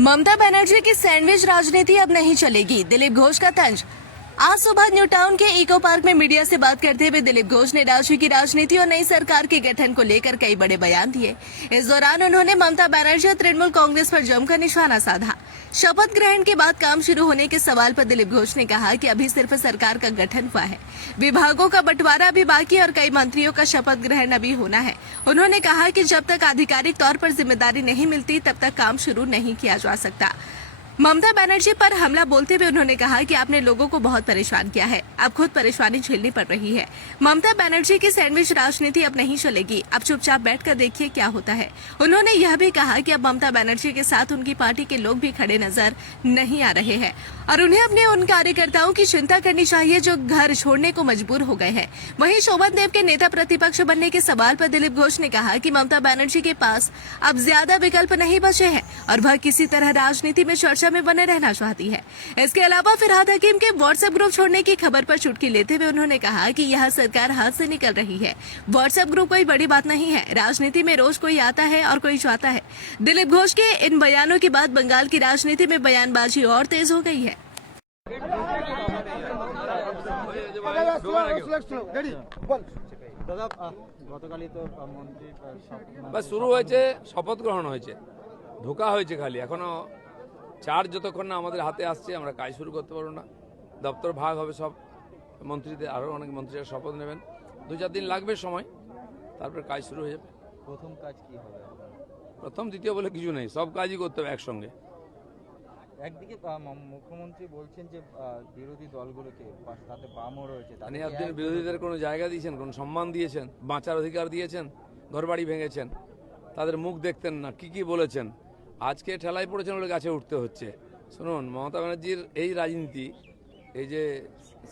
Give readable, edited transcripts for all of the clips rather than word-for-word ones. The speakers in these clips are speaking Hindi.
ममता बनर्जी की सैंडविच राजनीति अब नहीं चलेगी, दिलीप घोष का तंज। आज सुबह न्यू टाउन के इको पार्क में मीडिया से बात करते हुए दिलीप घोष ने राज्य की राजनीति और नई सरकार के गठन को लेकर कई बड़े बयान दिए। इस दौरान उन्होंने ममता बनर्जी और तृणमूल कांग्रेस पर जमकर निशाना साधा। शपथ ग्रहण के बाद काम शुरू होने के सवाल पर दिलीप घोष ने कहा कि अभी सिर्फ सरकार का गठन हुआ है, विभागों का बंटवारा अभी बाकी और कई मंत्रियों का शपथ ग्रहण अभी होना है। उन्होंने कहा कि जब तक आधिकारिक तौर पर जिम्मेदारी नहीं मिलती तब तक काम शुरू नहीं किया जा सकता। ममता बनर्जी पर हमला बोलते हुए उन्होंने कहा कि आपने लोगों को बहुत परेशान किया है, अब खुद परेशानी झेलनी पड़ रही है। ममता बनर्जी की सैंडविच राजनीति अब नहीं चलेगी, अब चुपचाप बैठकर देखिए क्या होता है। उन्होंने यह भी कहा कि अब ममता बनर्जी के साथ उनकी पार्टी के लोग भी खड़े नजर नहीं आ रहे हैं और उन्हें अपने उन कार्यकर्ताओं की चिंता करनी चाहिए जो घर छोड़ने को मजबूर हो गए हैं। वहीं शोभन देव के नेता प्रतिपक्ष बनने के सवाल पर दिलीप घोष ने कहा कि ममता बनर्जी के पास अब ज्यादा विकल्प नहीं बचे हैं और वह किसी तरह राजनीति में चर्चा में बने रहना चाहती है। इसके अलावा फिरहाद हकीम के व्हाट्सएप ग्रुप छोड़ने की खबर पर चुटकी लेते हुए उन्होंने कहा कि यह सरकार हाथ से निकल रही है। व्हाट्सएप ग्रुप कोई बड़ी बात नहीं है, राजनीति में रोज कोई आता है और कोई जाता है। दिलीप घोष के इन बयानों के बाद बंगाल की राजनीति में बयानबाजी और तेज हो गई है। बस शुरू হয়েছে শপথ গ্রহণ হয়েছে ঢোকা হয়েছে খালি এখনো চার্জ যতক্ষণ না আমাদের হাতে আসছে আমরা কাজ শুরু করতে পারবো না। দপ্তর ভাগ হবে, সব মন্ত্রীদের আরো অনেক মন্ত্রীরা শপথ নেবেন, 2-4 দিন লাগবে সময়, তারপর কাজ শুরু হয়ে যাবে। প্রথম কাজ কি হবে? প্রথম দ্বিতীয় বলে কিছু নেই, সব কাজই করতে হবে একসঙ্গে। একদিকে মুখ্যমন্ত্রী বলছেন যে বিরোধী দলগুলোকে, সাথে বামও রয়েছে, মানে আপনি বিরোধীদের কোনো জায়গা দিয়েছেন, কোনো সম্মান দিয়েছেন, বাঁচার অধিকার দিয়েছেন? ঘরবাড়ি ভেঙেছেন, তাদের মুখ দেখতেন না, কি বলেছেন? আজকে ঠেলায় পড়েছেন বলে গাছে উঠতে হচ্ছে। শুনুন, মমতা ব্যানার্জির এই রাজনীতি, এই যে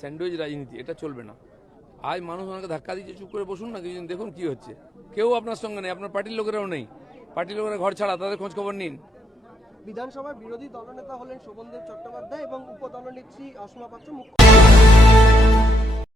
স্যান্ডউইচ রাজনীতি, এটা চলবে না। আজ মানুষ ওনাকে ধাক্কা দিচ্ছে, চুপ করে বসুন না, কিছুদিন দেখুন কি হচ্ছে। কেউ আপনার সঙ্গে নেই, আপনার পার্টির লোকেরাও নেই, পার্টির লোকেরা ঘর ছাড়া, তাদের খোঁজ খবর নিন। বিধানসভায় বিরোধী দলনেতা হলেন শোভনদেব চট্টোপাধ্যায় এবং উপদলনেত্রী অসীমা পাত্র।